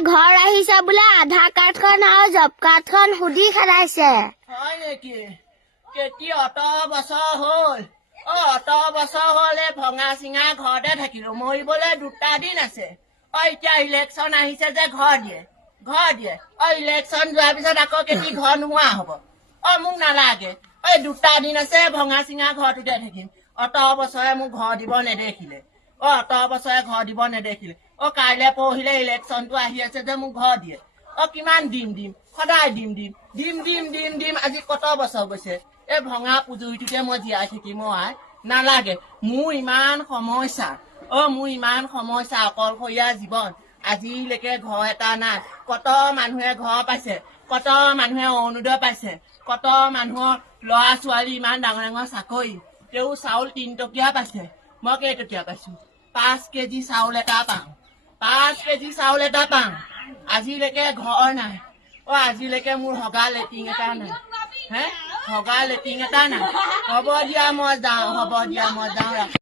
ঘৰ আহিছে বোলে আধাৰ কাৰ্ডখন আৰু জব কাৰ্ডখন সুধি খেলাইছে। হয় নেকি? কেতি অত বছৰ হ'ল অত বছৰ হ'ল এই ভঙা চিঙা ঘৰতে থাকিলো। মৰিবলৈ 2টা দিন আছে। এতিয়া ইলেকশ্যন আহিছে যে ঘৰ দিয়ে ইলেকশ্যন যোৱাৰ পিছত আকৌ কেতি ঘৰ নোহোৱা হব। মোক নালাগে। 2টা দিন আছে ভঙা চিঙা ঘৰটোতে থাকিম। অত বছৰে মোক ঘৰ দিব নেদেখিলে। অত বছৰে ঘৰ দিব নেদেখিলে। কাইলৈ পৰহিলে ইলেকশ্যনটো আহি আছে যে মোক ঘৰ দিয়ে। কিমান দিম সদায় দিম আজি কত বছৰ গৈছে। এই ভঙা পুজুৰিটোতে মই জীয়াই থাকিম। নালাগে। মোৰ ইমান সমস্যা অকলশৰীয়া জীৱন। আজিলৈকে ঘৰ এটা নাই। কত মানুহে ঘৰ পাইছে, কত মানুহে অৰুণোদয় পাইছে, কত মানুহৰ ল'ৰা ছোৱালী ইমান ডাঙৰ ডাঙৰ চাকৰি, তেওঁ চাউল 3 টকীয়া পাইছে। মই কেইটকীয়া পাইছো? 5 কেজি চাউল এটা পাওঁ। 5 কেজি চাউল এটা পাওঁ। আজিলৈকে ঘৰ নাই। আজিলৈকে মোৰ হগা লেট্ৰিন এটা নাই। হগা লেট্ৰিন এটা নাই। হ'ব দিয়া মই যাওঁ।